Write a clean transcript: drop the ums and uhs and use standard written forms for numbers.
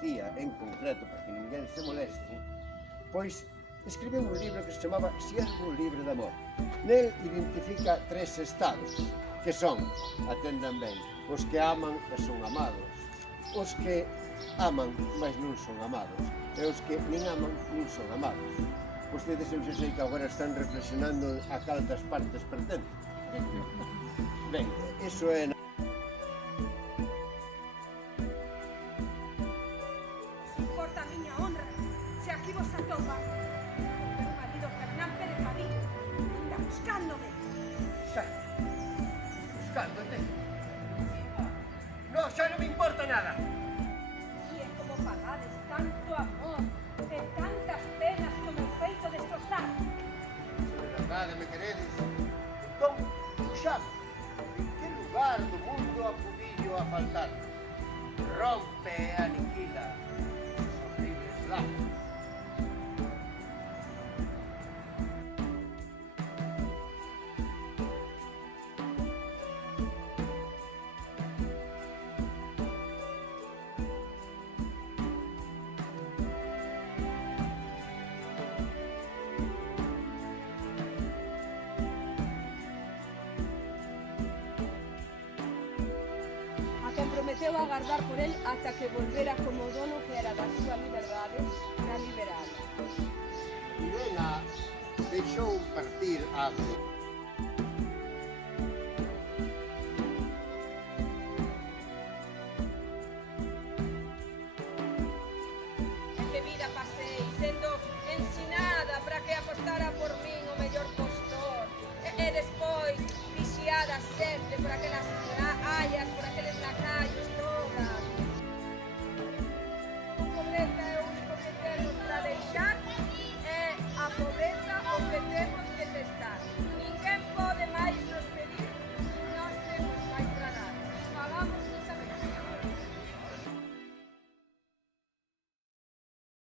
Lucía en concreto, para que ninguén se moleste, pois escribeu un libro que se chamaba Siervo libre de amor. Nel identifica 3 estados, que son, atendan ben, os que aman e son amados, os que aman mas non son amados, e os que nin aman nin son amados. Vostedes eu xa sei que agora están reflexionando a cal das partes pertence. Ben, iso é... Se importa a miña honra, se aquí vos atopa. O meu marido Fernán Pérez Padilla anda buscándome. Xa, buscándote. No, xa non me importa nada. E é como pagades tanto amor e tantas penas que o meu feito destrozar. Se de verdade me queredes, entón, puxame. En que lugar do mundo acubillo a faltar? Rompe e aniquila os horribles lazos. A quen prometeu agardar por el ata que volvera como dono que era da súa liberdade na liberala. Irena deixou partir ave. En que vida pasei sendo